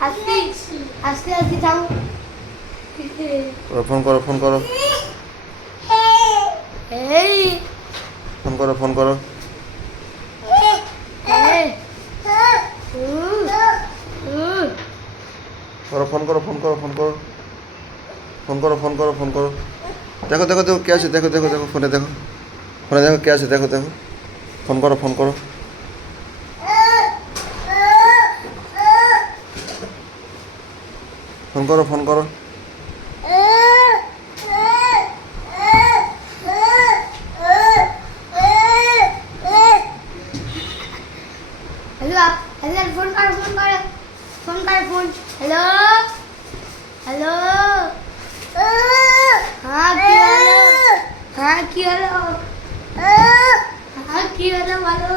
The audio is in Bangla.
আস্তে আস্তে আস্তে যাও। ফোন করো ফোন করো এই ফোন করো ফোন করো এই করো ফোন করো ফোন করো ফোন করো ফোন করো ফোন করো ফোন করো দেখো দেখো দেখো কে আছে দেখো দেখো দেখো ফোনে দেখো কে আছে দেখো দেখো ফোন করো ফোন করো ফোন করো ফোন করো হ্যালো হ্যালো ফোন করো ফোন করো ফোন করো ফোন হ্যালো হ্যালো হ্যাঁ কি হলো হ্যাঁ কি হলো বলো